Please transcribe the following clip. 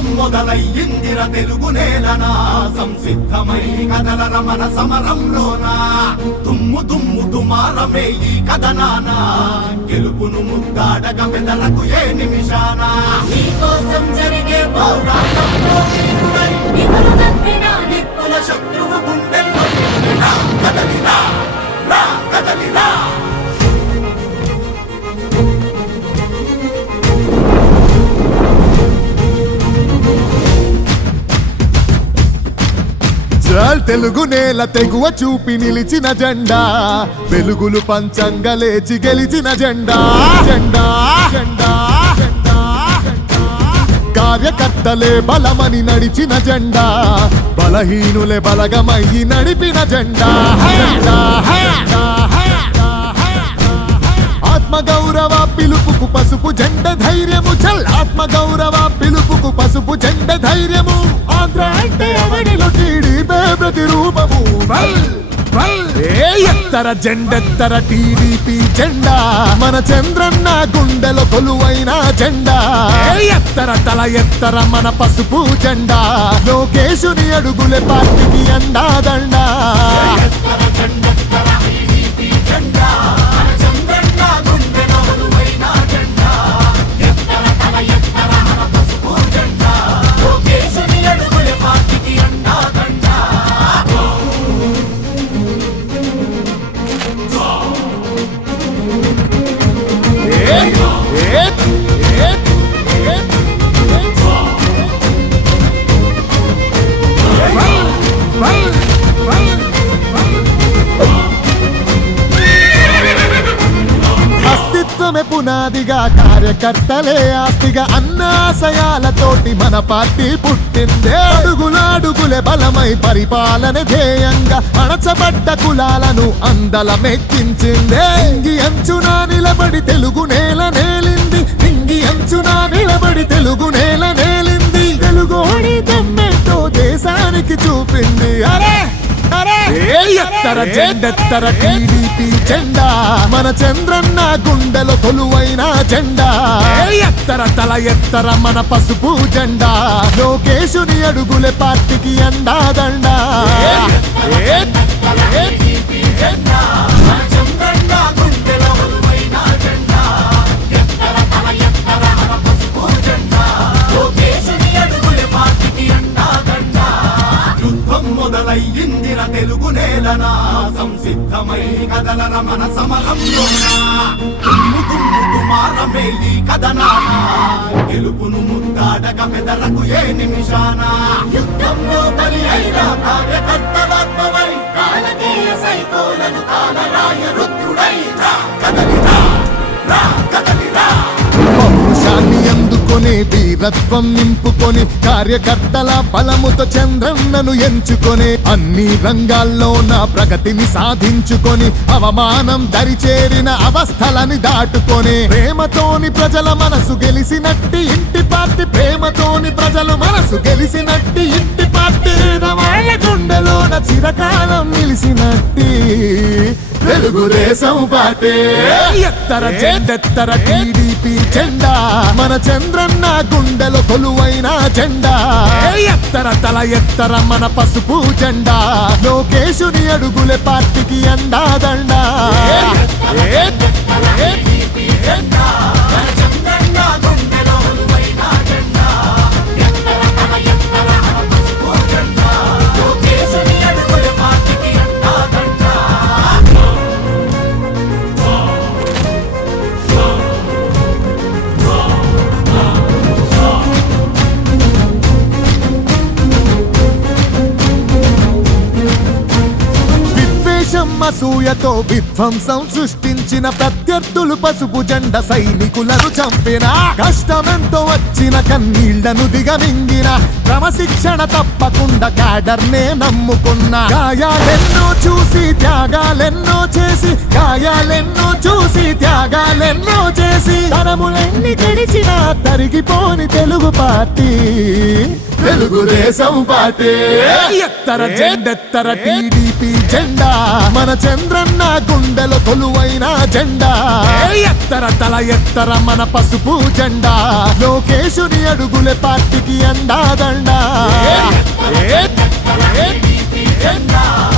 మొదలయ్యిందిర తెలుగు నేలనా? సంసిద్ధమై కదల రమణ సమరంలోనా? తుమ్ము తుమ్ము తుమారమే ఈ కథనాన? గెలుపును ముద్దాడగ పెదలకు ఏ నిమిషానా? నీకోసం జరిగే పోరాటంలో నిప్పుల చాల్ తెలుగు నేల తెగువ చూపి నిలిచిన జెండా. వెలుగులు పంచంగా లేచి గెలిచిన జెండా. జెండా జెండా కార్యకర్తలే బలమని నడిచిన జెండా. బలహీనులే బలగమయ్యి నడిపిన జెండా. ఆత్మగౌరవ పిలుపుకు పసుపు జెండ ధైర్యము చల్. ఆత్మగౌరవ పిలుపుకు పసుపు జెండ ధైర్యము ఎత్తర జెండెత్తర టీడీపీ జెండా? మన చంద్రన్న గుండెల కొలువైన జెండా. ఏ ఎత్తర తల ఎత్తర మన పసుపు జెండా? లోకేశుని అడుగులే పార్టీకి అండా అస్తిత్వమే పునాదిగా కార్యకర్తలే ఆస్తిగా అన్నాశయాలతోటి మన పార్టీ పుట్టిందే అడుగులు. అడుగులే బలమై పరిపాలన ధ్యేయంగా అణచబడ్డ కులాలను అందలమెక్కించిందే ఇంగి అంచున నిలబడి తెలుగు నేల నేలింది. ఏ ఎత్తర జెండెత్తర టీడీపీ జెండా. మన చంద్రన్న గుండెల కొలువైన జెండా. ఎత్తర తల ఎత్తర మన పసుపు జెండా. లోకేశుని అడుగులే పార్టీకి అండా దండా జెండా? కదల రమణ సమరంలోనా తుమ్ము తుమ్ము గెలుపును ముద్దాడక పెదలకు ఏ నిమిషాన. యుద్ధంలో బలి అయిన కార్యకర్తలాత్మవై కాలకేయ సైకోలను కాలరాయ రుద్రుడై రా కదలిరా రా కదలిరా. అందుకొని వీరత్వం నింపుకొని కార్యకర్తల బలముతో చంద్రన్నను ఎంచుకొని అన్ని రంగాల్లో నా ప్రగతిని సాధించుకొని అవమానం దరిచేరిన అవస్థలని దాటుకొని ప్రేమతోని ప్రజల మనసు గెలిసినట్టి ఇంటి పార్టీ ప్రేమతోని ప్రజల మనసు గెలిసినట్టి ఇంటి పార్టీ. వాళ్ళ గుండెలోన చిరకాలం నిలిసినట్టి. తెలుగుదేశం ఎత్తర టీడీపీ జెండా? మన చంద్రన్న గుండెలో కొలువైన జెండా. ఎత్తర తల ఎత్తర మన పసుపు జెండా? లోకేశుని అడుగులే పార్టీకి అండా దండా. ఏ, జెండా? అసూయతో విధ్వంసం సృష్టించిన ప్రత్యర్థులు పసుపు జెండ సైనికులను చంపిన. కష్టమెంతో వచ్చిన కన్నీళ్ళను దిగమింగిన. క్రమశిక్షణ తప్పకుండా క్యాడర్నే నమ్ముకున్న. గాయాలెన్నో చూసి త్యాగాలెన్నో చేసి గాయాలెన్నో చూసి త్యాగాలెన్నో చేసి. తరములన్నీ గడిచిన తరిగిపోని తెలుగు పార్టీ. తెలుగుదేశం పార్టీ. ఎత్తర జెండెత్తర టీడీపీ జెండా. మన చంద్రన్న గుండెల కొలువైన జెండా. ఎత్తర తల ఎత్తర మన పసుపు జెండా. లోకేశుని అడుగులే పార్టీకి అండాదండా. జెండా.